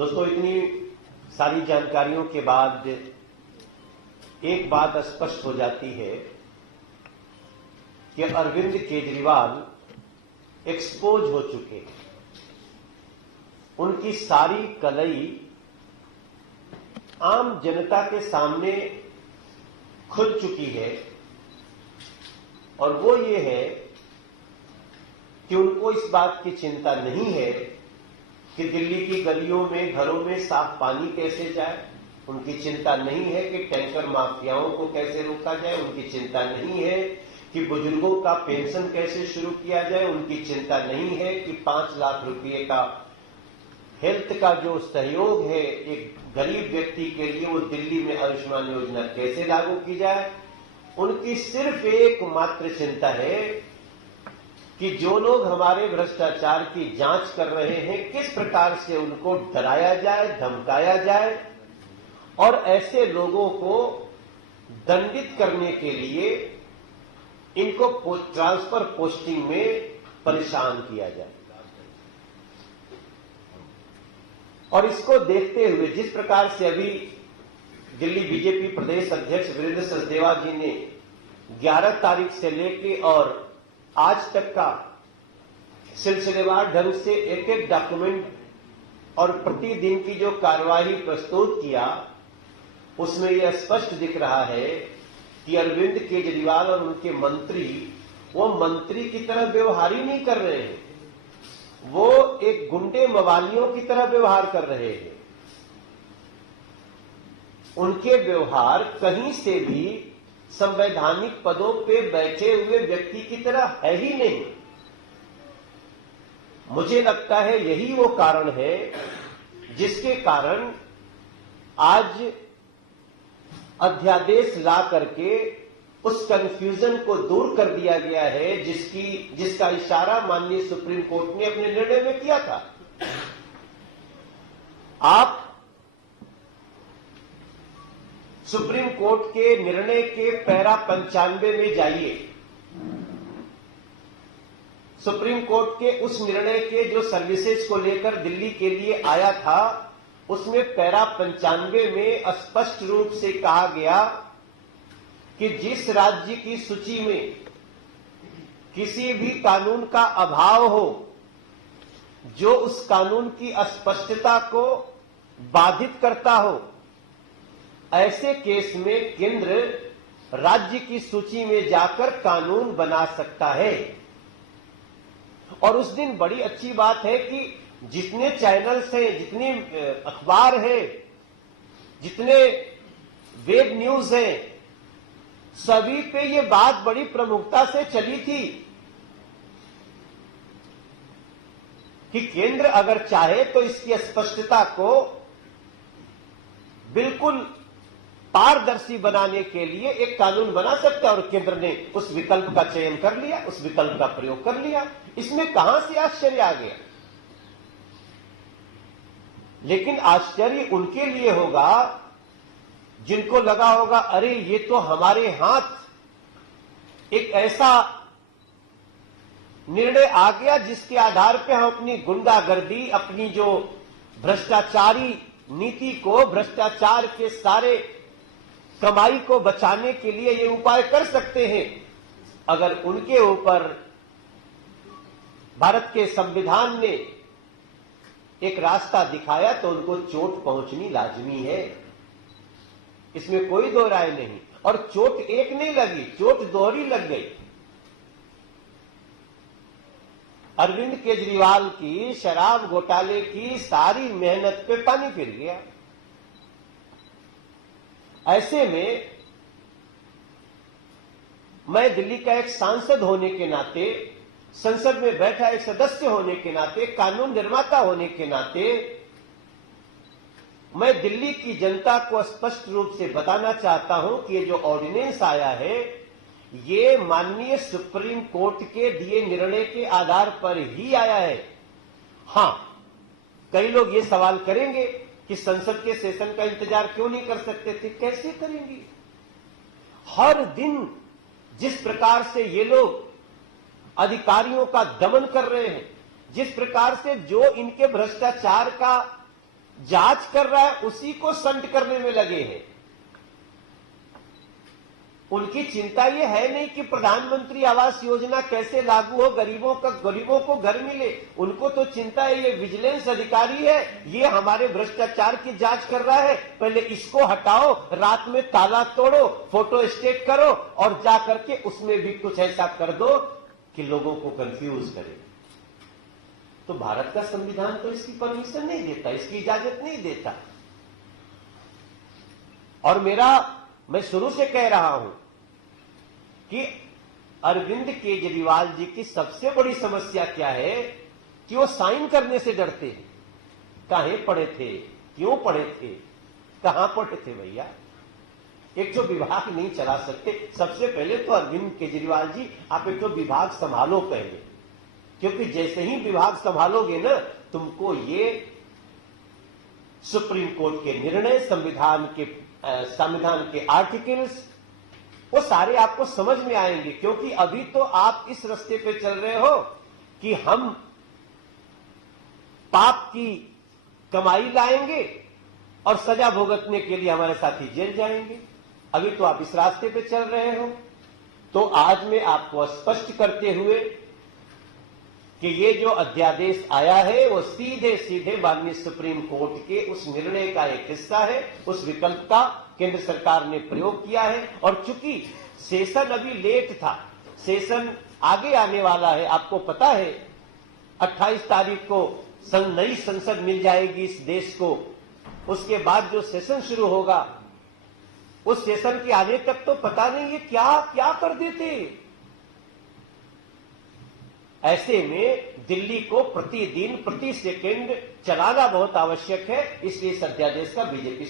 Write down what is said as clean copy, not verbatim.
दोस्तों, इतनी सारी जानकारियों के बाद एक बात स्पष्ट हो जाती है कि अरविंद केजरीवाल एक्सपोज हो चुके। उनकी सारी कलई आम जनता के सामने खुल चुकी है और वो ये है कि उनको इस बात की चिंता नहीं है कि दिल्ली की गलियों में, घरों में साफ पानी कैसे जाए। उनकी चिंता नहीं है कि टैंकर माफियाओं को कैसे रोका जाए। उनकी चिंता नहीं है कि बुजुर्गों का पेंशन कैसे शुरू किया जाए। उनकी चिंता नहीं है कि 5 लाख रुपए का हेल्थ का जो सहयोग है एक गरीब व्यक्ति के लिए, वो दिल्ली में आयुष्मान योजना कैसे लागू की जाए। उनकी सिर्फ एकमात्र चिंता है कि जो लोग हमारे भ्रष्टाचार की जांच कर रहे हैं, किस प्रकार से उनको डराया जाए, धमकाया जाए और ऐसे लोगों को दंडित करने के लिए इनको ट्रांसफर पोस्टिंग में परेशान किया जाए। और इसको देखते हुए जिस प्रकार से अभी दिल्ली बीजेपी प्रदेश अध्यक्ष वीरेंद्र सचदेवा जी ने 11 तारीख से लेके और आज तक का सिलसिलेवार ढंग से एक एक डॉक्यूमेंट और प्रतिदिन की जो कार्यवाही प्रस्तुत किया, उसमें यह स्पष्ट दिख रहा है कि अरविंद केजरीवाल और उनके मंत्री वो मंत्री की तरह व्यवहार ही नहीं कर रहे हैं, वो एक गुंडे मवालियों की तरह व्यवहार कर रहे हैं। उनके व्यवहार कहीं से भी संवैधानिक पदों पे बैठे हुए व्यक्ति की तरह है ही नहीं। मुझे लगता है यही वो कारण है जिसके कारण आज अध्यादेश ला करके उस कंफ्यूजन को दूर कर दिया गया है जिसका इशारा माननीय सुप्रीम कोर्ट ने अपने निर्णय में किया था। आप सुप्रीम कोर्ट के निर्णय के पैरा 95 में जाइए। सुप्रीम कोर्ट के उस निर्णय के जो सर्विसेज को लेकर दिल्ली के लिए आया था, उसमें पैरा 95 में स्पष्ट रूप से कहा गया कि जिस राज्य की सूची में किसी भी कानून का अभाव हो, जो उस कानून की स्पष्टता को बाधित करता हो, ऐसे केस में केंद्र राज्य की सूची में जाकर कानून बना सकता है। और उस दिन बड़ी अच्छी बात है कि जितने चैनल्स हैं, जितने अखबार हैं, जितने वेब न्यूज हैं, सभी पे ये बात बड़ी प्रमुखता से चली थी कि केंद्र अगर चाहे तो इसकी स्पष्टता को बिल्कुल पारदर्शी बनाने के लिए एक कानून बना सकता है। और केंद्र ने उस विकल्प का चयन कर लिया, उस विकल्प का प्रयोग कर लिया। इसमें कहां से आश्चर्य आ गया? लेकिन आश्चर्य उनके लिए होगा जिनको लगा होगा, अरे ये तो हमारे हाथ एक ऐसा निर्णय आ गया जिसके आधार पर हम अपनी गुंडागर्दी, अपनी जो भ्रष्टाचारी नीति को, भ्रष्टाचार के सारे कमाई को बचाने के लिए ये उपाय कर सकते हैं। अगर उनके ऊपर भारत के संविधान ने एक रास्ता दिखाया तो उनको चोट पहुंचनी लाजमी है, इसमें कोई दो राय नहीं। और चोट एक नहीं लगी, चोट दोहरी लग गई। अरविंद केजरीवाल की शराब घोटाले की सारी मेहनत पे पानी फिर गया। ऐसे में मैं दिल्ली का एक सांसद होने के नाते, संसद में बैठा एक सदस्य होने के नाते, कानून निर्माता होने के नाते, मैं दिल्ली की जनता को स्पष्ट रूप से बताना चाहता हूं कि ये जो ऑर्डिनेंस आया है, ये माननीय सुप्रीम कोर्ट के दिए निर्णय के आधार पर ही आया है। हां, कई लोग ये सवाल करेंगे कि संसद के सेशन का इंतजार क्यों नहीं कर सकते थे? कैसे करेंगे? हर दिन जिस प्रकार से ये लोग अधिकारियों का दमन कर रहे हैं, जिस प्रकार से जो इनके भ्रष्टाचार का जांच कर रहा है उसी को संट करने में लगे हैं। उनकी चिंता यह है नहीं कि प्रधानमंत्री आवास योजना कैसे लागू हो, गरीबों को घर मिले। उनको तो चिंता है ये विजिलेंस अधिकारी है, ये हमारे भ्रष्टाचार की जांच कर रहा है, पहले इसको हटाओ, रात में ताला तोड़ो, फोटो स्टेट करो और जा करके उसमें भी कुछ ऐसा कर दो कि लोगों को कंफ्यूज करे। तो भारत का संविधान तो इसकी परमिशन नहीं देता, इसकी इजाजत नहीं देता। और मैं शुरू से कह रहा हूं कि अरविंद केजरीवाल जी की सबसे बड़ी समस्या क्या है कि वो साइन करने से डरते हैं। काहे पढ़े थे, क्यों पढ़े थे, कहां पढ़े थे भैया? एक जो विभाग नहीं चला सकते, सबसे पहले तो अरविंद केजरीवाल जी आप एक जो विभाग संभालो पहले, क्योंकि जैसे ही विभाग संभालोगे ना, तुमको ये सुप्रीम कोर्ट के निर्णय, संविधान के आर्टिकल्स, वो सारे आपको समझ में आएंगे। क्योंकि अभी तो आप इस रास्ते पे चल रहे हो कि हम पाप की कमाई लाएंगे और सजा भुगतने के लिए हमारे साथी जेल जाएंगे। अभी तो आप इस रास्ते पे चल रहे हो। तो आज मैं आपको स्पष्ट करते हुए कि ये जो अध्यादेश आया है वो सीधे सीधे माननीय सुप्रीम कोर्ट के उस निर्णय का एक हिस्सा है। उस विकल्प का केंद्र सरकार ने प्रयोग किया है। और चूंकि सेशन अभी लेट था, सेशन आगे आने वाला है, आपको पता है 28 तारीख को नई संसद मिल जाएगी इस देश को। उसके बाद जो सेशन शुरू होगा, उस सेशन के आने तक तो पता नहीं ये क्या क्या कर देते। ऐसे में दिल्ली को प्रतिदिन प्रति सेकंड चलाना बहुत आवश्यक है। इसलिए इस अध्यादेश का बीजेपी